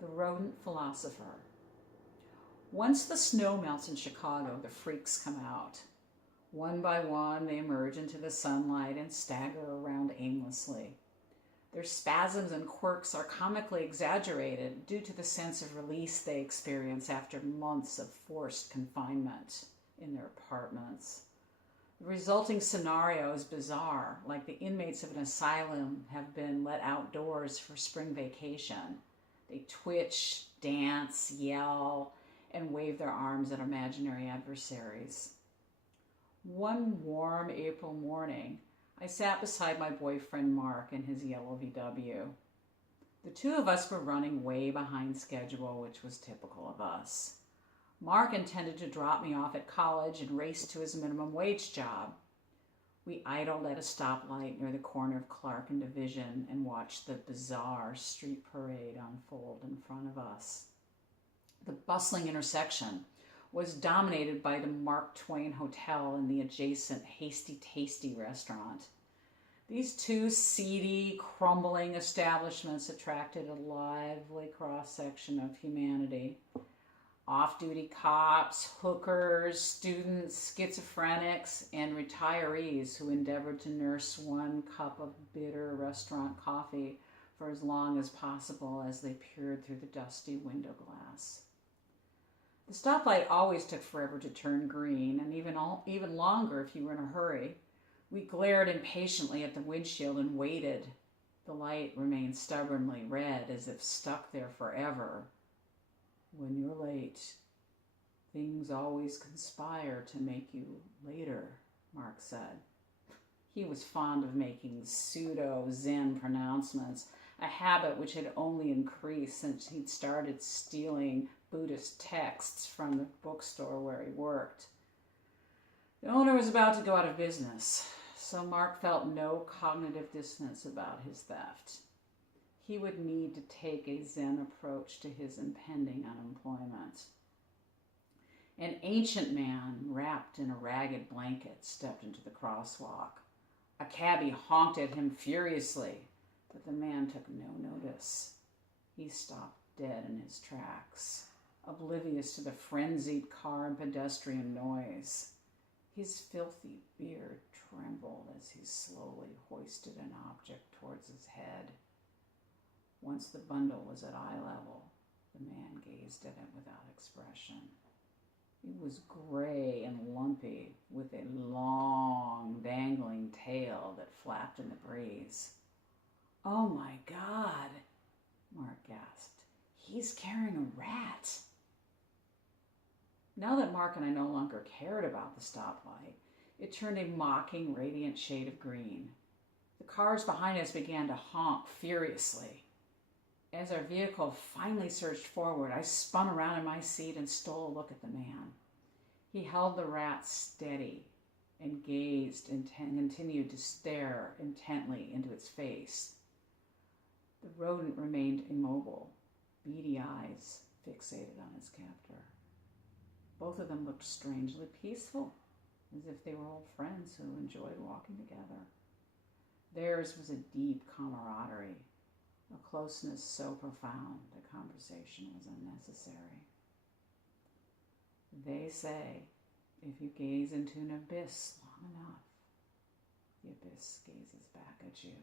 The Rodent Philosopher. Once the snow melts in Chicago, the freaks come out. One by one, they emerge into the sunlight and stagger around aimlessly. Their spasms and quirks are comically exaggerated due to the sense of release they experience after months of forced confinement in their apartments. The resulting scenario is bizarre, like the inmates of an asylum have been let outdoors for spring vacation. They twitch, dance, yell, and wave their arms at imaginary adversaries. One warm April morning, I sat beside my boyfriend Mark in his yellow VW. The two of us were running way behind schedule, which was typical of us. Mark intended to drop me off at college and race to his minimum wage job. We idled at a stoplight near the corner of Clark and Division and watched the bizarre street parade unfold in front of us. The bustling intersection was dominated by the Mark Twain Hotel and the adjacent Hasty Tasty restaurant. These two seedy, crumbling establishments attracted a lively cross-section of humanity. Off-duty cops, hookers, students, schizophrenics, and retirees who endeavored to nurse one cup of bitter restaurant coffee for as long as possible as they peered through the dusty window glass. The stoplight always took forever to turn green, and even longer if you were in a hurry. We glared impatiently at the windshield and waited. The light remained stubbornly red, as if stuck there forever. When you're late, things always conspire to make you later, Mark said. He was fond of making pseudo-Zen pronouncements, a habit which had only increased since he'd started stealing Buddhist texts from the bookstore where he worked. The owner was about to go out of business, so Mark felt no cognitive dissonance about his theft. He would need to take a Zen approach to his impending unemployment. An ancient man, wrapped in a ragged blanket, stepped into the crosswalk. A cabbie honked at him furiously, but the man took no notice. He stopped dead in his tracks, oblivious to the frenzied car and pedestrian noise. His filthy beard trembled as he slowly hoisted an object towards his head. Once the bundle was at eye level, the man gazed at it without expression. It was gray and lumpy, with a long, dangling tail that flapped in the breeze. "Oh my God," Mark gasped. "He's carrying a rat." Now that Mark and I no longer cared about the stoplight, it turned a mocking, radiant shade of green. The cars behind us began to honk furiously. As our vehicle finally surged forward, I spun around in my seat and stole a look at the man. He held the rat steady and gazed and continued to stare intently into its face. The rodent remained immobile, beady eyes fixated on its captor. Both of them looked strangely peaceful, as if they were old friends who enjoyed walking together. Theirs was a deep camaraderie, a closeness so profound the conversation was unnecessary. They say, if you gaze into an abyss long enough, the abyss gazes back at you.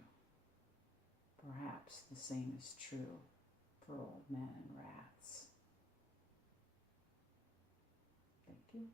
Perhaps the same is true for old men and rats. Thank you.